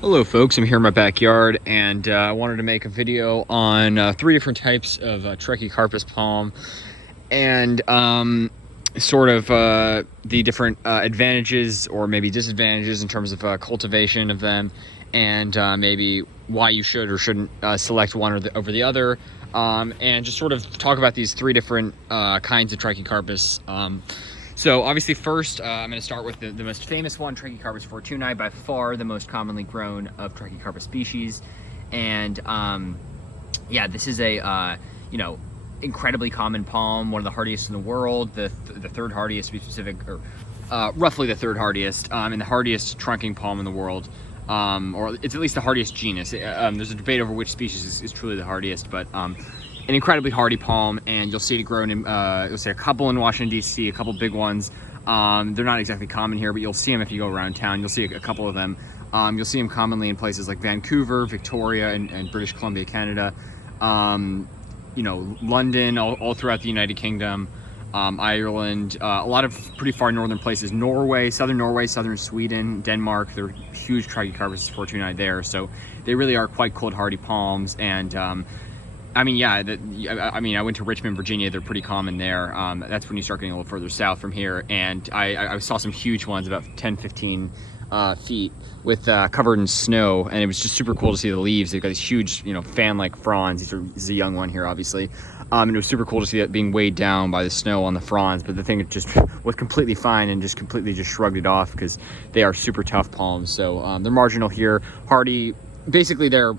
Hello folks, I'm here in my backyard and I wanted to make a video on three different types of Trachycarpus palm and the different advantages or maybe disadvantages in terms of cultivation of them, and maybe why you should or shouldn't select one over the other, and just sort of talk about these three different kinds of Trachycarpus. So obviously first, I'm going to start with the most famous one, Trachycarpus fortunei, by far the most commonly grown of Trachycarpus species. And yeah, this is a, incredibly common palm, one of the hardiest in the world, the third hardiest to be specific, or roughly the third hardiest, and the hardiest trunking palm in the world. Or it's at least the hardiest genus. There's a debate over which species is truly the hardiest, but an incredibly hardy palm, and you'll see it grown in, you'll see a couple in Washington, D.C., a couple big ones. They're not exactly common here, but you'll see them if you go around town. You'll see a couple of them. You'll see them commonly in places like Vancouver, Victoria, and British Columbia, Canada. London, all throughout the United Kingdom, Ireland, a lot of pretty far northern places, Norway, southern Sweden, Denmark. There are huge Trachycarpus fortunei there, so they really are quite cold hardy palms. And I went to Richmond, Virginia. They're pretty common there. That's when you start getting a little further south from here. And I saw some huge ones, about 10, 15 feet, with covered in snow. And it was just super cool to see the leaves. They've got these huge, fan-like fronds. This is a young one here, obviously. And it was super cool to see that being weighed down by the snow on the fronds. But the thing just was completely fine and just completely shrugged it off because they are super tough palms. So they're marginal here. Hardy, basically they're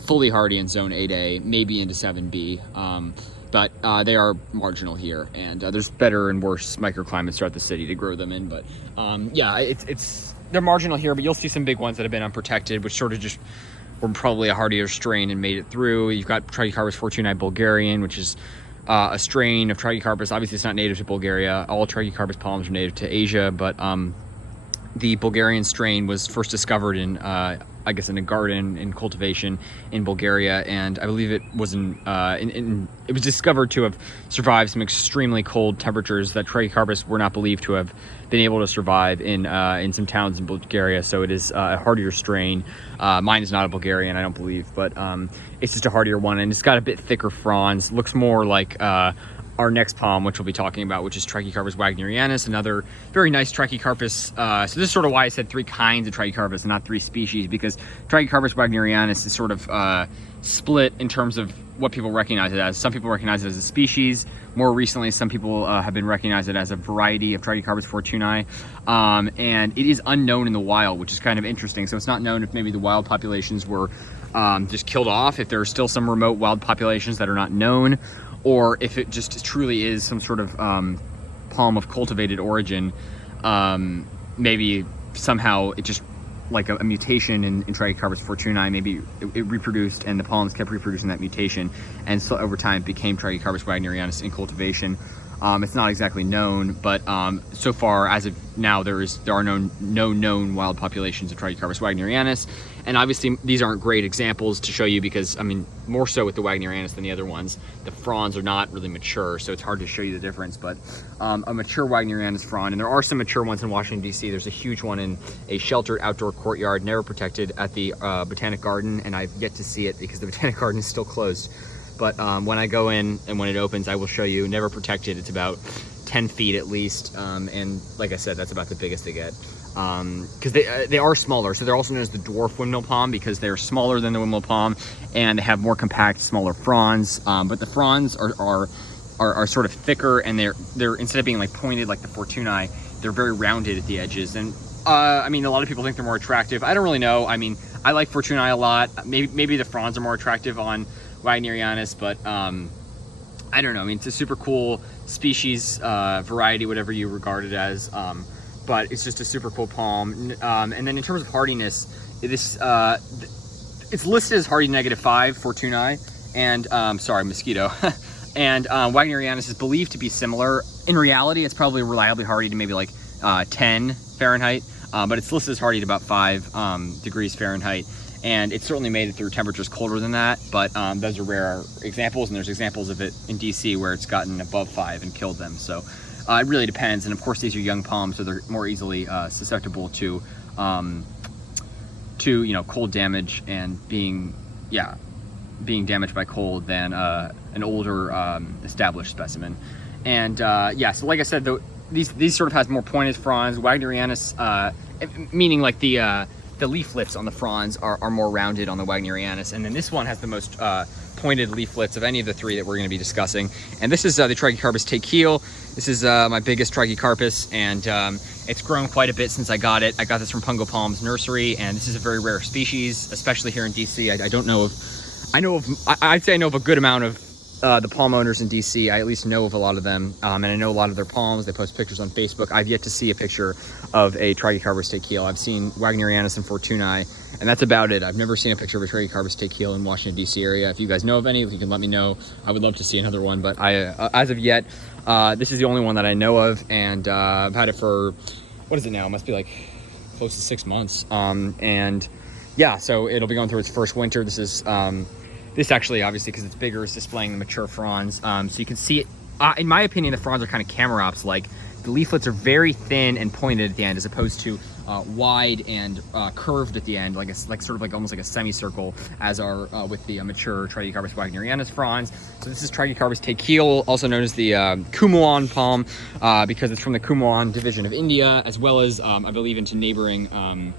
fully hardy in zone 8A, maybe into 7B, but they are marginal here, and there's better and worse microclimates throughout the city to grow them in. But yeah, they're marginal here, but you'll see some big ones that have been unprotected, which sort of just were probably a hardier strain and made it through. You've got Trachycarpus fortunei Bulgarian, which is a strain of Trachycarpus. Obviously it's not native to Bulgaria. All Trachycarpus palms are native to Asia, but the Bulgarian strain was first discovered in in a garden in cultivation in Bulgaria, and I believe it was it was discovered to have survived some extremely cold temperatures that Trachycarpus were not believed to have been able to survive in some towns in Bulgaria. So it is a hardier strain. Mine is not a Bulgarian, I don't believe, but it's just a hardier one, and it's got a bit thicker fronds. Looks more like our next palm, which we'll be talking about, which is Trachycarpus wagnerianus, another very nice Trachycarpus. So this is sort of why I said three kinds of Trachycarpus and not three species, because Trachycarpus wagnerianus is sort of split in terms of what people recognize it as. Some people recognize it as a species. More recently, some people have been recognizing it as a variety of Trachycarpus fortunei, and it is unknown in the wild, which is kind of interesting. So it's not known if maybe the wild populations were just killed off, if there are still some remote wild populations that are not known, or if it just truly is some sort of palm of cultivated origin. Maybe somehow it just, like a mutation in Trachycarpus fortunei, maybe it reproduced and the palms kept reproducing that mutation, and so over time it became Trachycarpus wagnerianus in cultivation. It's not exactly known, but so far as of now there are no known wild populations of Trachycarpus wagnerianus. And obviously these aren't great examples to show you because, more so with the wagnerianus than the other ones, the fronds are not really mature, so it's hard to show you the difference. But a mature wagnerianus frond, and there are some mature ones in Washington, D.C. There's a huge one in a sheltered outdoor courtyard, never protected, at the Botanic Garden, and I've yet to see it because the Botanic Garden is still closed. But when I go in and when it opens, I will show you. Never protected. It's about 10 feet at least, and like I said, that's about the biggest they get. Because they are smaller, so they're also known as the dwarf windmill palm because they're smaller than the windmill palm and they have more compact, smaller fronds. But the fronds are sort of thicker, and they're instead of being like pointed like the fortunei, they're very rounded at the edges. And a lot of people think they're more attractive. I don't really know. I like fortunei a lot. Maybe the fronds are more attractive on wagnerianus, but I don't know. It's a super cool species, variety, whatever you regard it as. But it's just a super cool palm. And then in terms of hardiness, it's listed as hardy -5 fortunei, and mosquito. And wagnerianus is believed to be similar. In reality, it's probably reliably hardy to maybe like 10 Fahrenheit, but it's listed as hardy at about 5 degrees Fahrenheit. And it's certainly made it through temperatures colder than that, but those are rare examples, and there's examples of it in DC where it's gotten above 5 and killed them. So it really depends, and of course these are young palms, so they're more easily susceptible to to, you know, cold damage and being damaged by cold than an older established specimen. And yeah, so like I said, these sort of has more pointed fronds. Wagnerianus, meaning like the leaflets on the fronds are more rounded on the Wagnerianus, and then this one has the most pointed leaflets of any of the three that we're going to be discussing. And this is the Trachycarpus takil. This is my biggest Trachycarpus, and it's grown quite a bit since I got it. I got this from Pungo Palms Nursery, and this is a very rare species, especially here in DC. I'd say I know of a good amount of the palm owners in DC. I at least know of a lot of them, and I know a lot of their palms. They post pictures on Facebook. I've yet to see a picture of a Trachycarpus takil. I've seen wagnerianus and fortunei, and that's about it. I've never seen a picture of a Trachycarpus takil in Washington, DC area. If you guys know of any, you can let me know. I would love to see another one, but as of yet, this is the only one that I know of, and I've had it for, what is it now? It must be like close to 6 months. And yeah, so it'll be going through its first winter. This is, this actually, obviously, because it's bigger, is displaying the mature fronds. So you can see it. In my opinion, the fronds are kind of camerops. Like, the leaflets are very thin and pointed at the end, as opposed to wide and curved at the end, like sort of like almost like a semicircle, as are with the mature Trachycarpus wagnerianus fronds. So this is Trachycarpus takil, also known as the Kumuan palm, because it's from the Kumuan division of India, as well as I believe into neighboring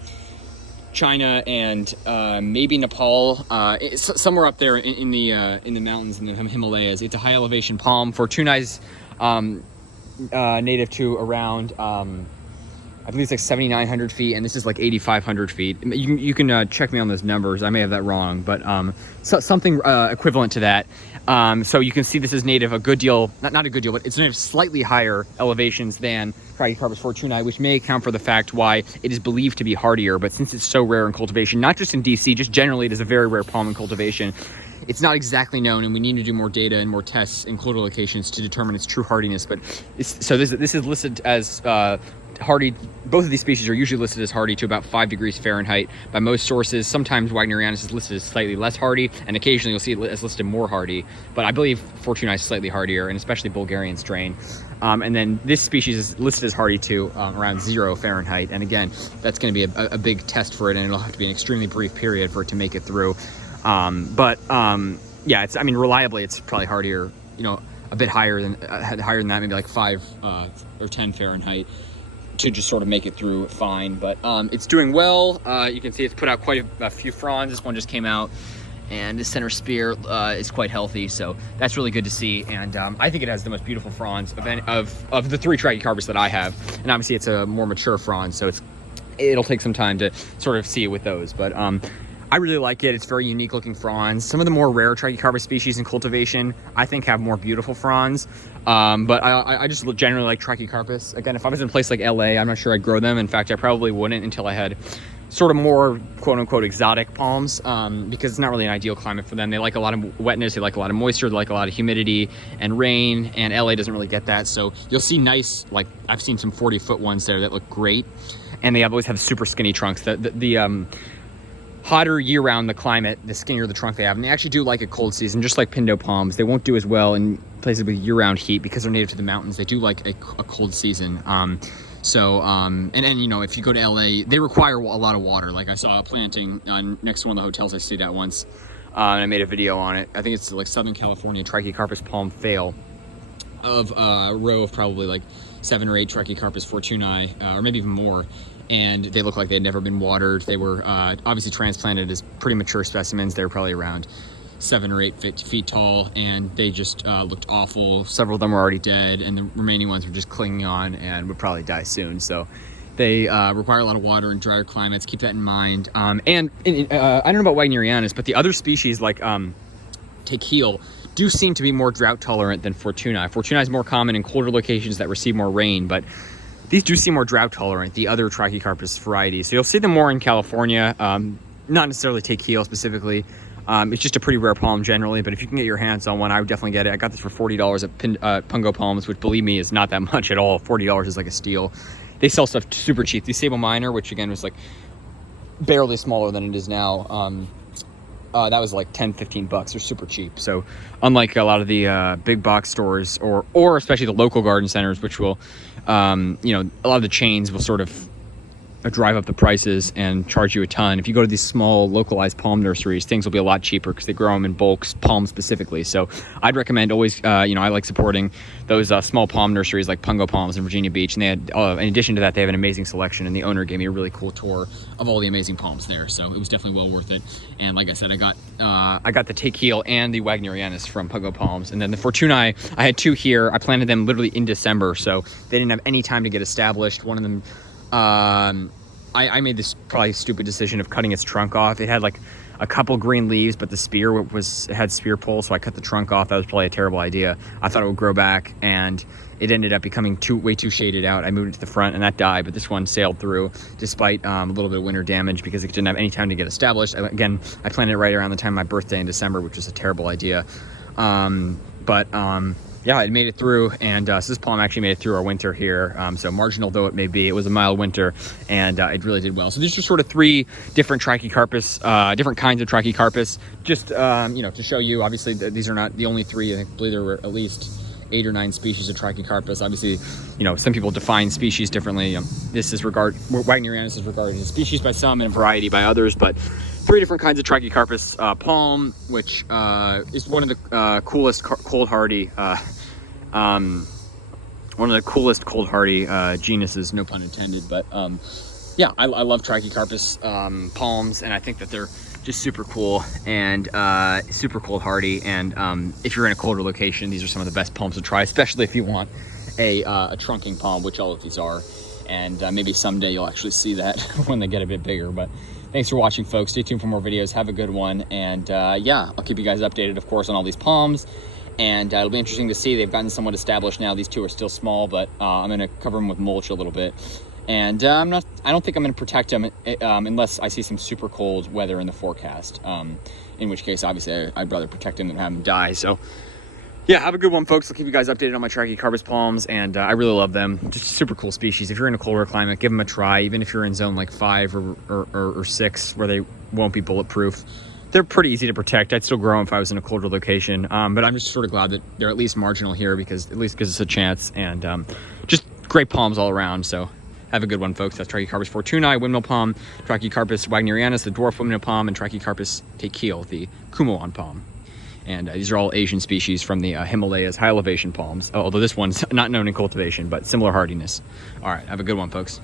China and maybe Nepal, somewhere up there in the mountains in the Himalayas. It's a high elevation palm. Fortunei's native to around I believe it's like 7,900 feet, and this is like 8,500 feet. You can check me on those numbers. I may have that wrong, but something equivalent to that. So you can see this is native a good deal, not a good deal, but it's native slightly higher elevations than Trachycarpus fortunei, which may account for the fact why it is believed to be hardier. But since it's so rare in cultivation, not just in DC, just generally, it is a very rare palm in cultivation. It's not exactly known, and we need to do more data and more tests in cultivar locations to determine its true hardiness. But so this is listed as hardy. Both of these species are usually listed as hardy to about 5 degrees Fahrenheit by most sources. Sometimes wagnerianus is listed as slightly less hardy, and occasionally you'll see it as listed more hardy. But I believe fortunei is slightly hardier, and especially Bulgarian strain. And then this species is listed as hardy to around 0 Fahrenheit. And again, that's going to be a big test for it, and it'll have to be an extremely brief period for it to make it through. Yeah, I mean, reliably, it's probably hardier, you know, a bit higher than that, maybe like 5 or 10 Fahrenheit, to just sort of make it through fine. But it's doing well. You can see it's put out quite a few fronds. This one just came out, and the center spear is quite healthy, so that's really good to see. And I think it has the most beautiful fronds of the 3 Trachycarpus that I have. And obviously it's a more mature frond, so it'll take some time to sort of see it with those. But I really like it. It's very unique looking fronds. Some of the more rare Trachycarpus species in cultivation, I think, have more beautiful fronds. But I just generally like Trachycarpus. Again, if I was in a place like LA, I'm not sure I'd grow them. In fact, I probably wouldn't until I had sort of more quote unquote exotic palms, because it's not really an ideal climate for them. They like a lot of wetness, they like a lot of moisture, they like a lot of humidity and rain, and LA doesn't really get that. So you'll see nice, like I've seen some 40-foot ones there that look great, and they always have super skinny trunks. The hotter year-round the climate, the skinnier the trunk they have, and they actually do like a cold season, just like Pindo palms. They won't do as well in places with year-round heat because they're native to the mountains. They do like a cold season. And you know, if you go to LA, they require a lot of water. Like I saw a planting next to one of the hotels I stayed at once, and I made a video on it. I think it's like Southern California Trachycarpus palm fail of a row of probably like 7 or 8 Trachycarpus fortunei, or maybe even more. And they look like they had never been watered. They were obviously transplanted as pretty mature specimens. They were probably around 7 or 8 feet tall, and they just looked awful. Several of them were already dead, and the remaining ones were just clinging on and would probably die soon. So they require a lot of water in drier climates. Keep that in mind. I don't know about wagnerianus, but the other species like takil do seem to be more drought tolerant than fortunei. Fortunei is more common in colder locations that receive more rain, but these do seem more drought tolerant, the other Trachycarpus varieties. So you'll see them more in California, not necessarily takil specifically. It's just a pretty rare palm generally, but if you can get your hands on one, I would definitely get it. I got this for $40 at Pungo Palms, which, believe me, is not that much at all. $40 is like a steal. They sell stuff super cheap. The Sable Minor, which again was like barely smaller than it is now, that was like $10-15. They're super cheap. So unlike a lot of the big box stores or especially the local garden centers, which will, you know, a lot of the chains will sort of drive up the prices and charge you a ton. If you go to these small localized palm nurseries, things will be a lot cheaper because they grow them in bulks, palm specifically. So I'd recommend always, you know, I like supporting those small palm nurseries like Pungo Palms in Virginia Beach. And they had, in addition to that, they have an amazing selection, and the owner gave me a really cool tour of all the amazing palms there. So it was definitely well worth it. And like I said, I got the takil and the wagnerianus from Pungo Palms. And then the fortunei, I had 2 here. I planted them literally in December, so they didn't have any time to get established. One of them, I made this probably stupid decision of cutting its trunk off. It had like a couple green leaves, but the spear it had spear pull, so I cut the trunk off. That was probably a terrible idea. I thought it would grow back, and it ended up becoming way too shaded out. I moved it to the front, and that died, but this one sailed through despite a little bit of winter damage because it didn't have any time to get established. Again, I planted it right around the time of my birthday in December, which was a terrible idea. Yeah, it made it through, and so this palm actually made it through our winter here. So marginal though it may be, it was a mild winter, and it really did well. So these are sort of 3 different Trachycarpus, different kinds of Trachycarpus. Just you know, to show you, obviously these are not the only 3. I believe there were at least 8 or 9 species of Trachycarpus. Obviously, you know, some people define species differently. Wagnerianus is regarded as a species by some and a variety by others, but 3 different kinds of Trachycarpus palm, which is one of the coolest cold hardy genuses, no pun intended. But yeah, I love Trachycarpus palms, and I think that they're just super cool and super cold hardy. And if you're in a colder location, these are some of the best palms to try, especially if you want a trunking palm, which all of these are. And maybe someday you'll actually see that when they get a bit bigger. But thanks for watching, folks. Stay tuned for more videos. Have a good one. And yeah, I'll keep you guys updated, of course, on all these palms. And it'll be interesting to see. They've gotten somewhat established now. These 2 are still small, but I'm going to cover them with mulch a little bit. And I don't think I'm going to protect them unless I see some super cold weather in the forecast. In which case, obviously, I'd rather protect them than have them die. So yeah, have a good one, folks. I'll keep you guys updated on my Trachycarpus palms, and I really love them. Just super cool species. If you're in a colder climate, give them a try. Even if you're in zone like 5 or 6, where they won't be bulletproof, they're pretty easy to protect. I'd still grow them if I was in a colder location, but I'm just sort of glad that they're at least marginal here, because at least gives us a chance. And just great palms all around. So have a good one, folks. That's Trachycarpus fortunei, windmill palm, Trachycarpus wagnerianus, the dwarf windmill palm, and Trachycarpus takil, the kumoan palm. And these are all Asian species from the Himalayas, high elevation palms, although this one's not known in cultivation, but similar hardiness. All right, have a good one, folks.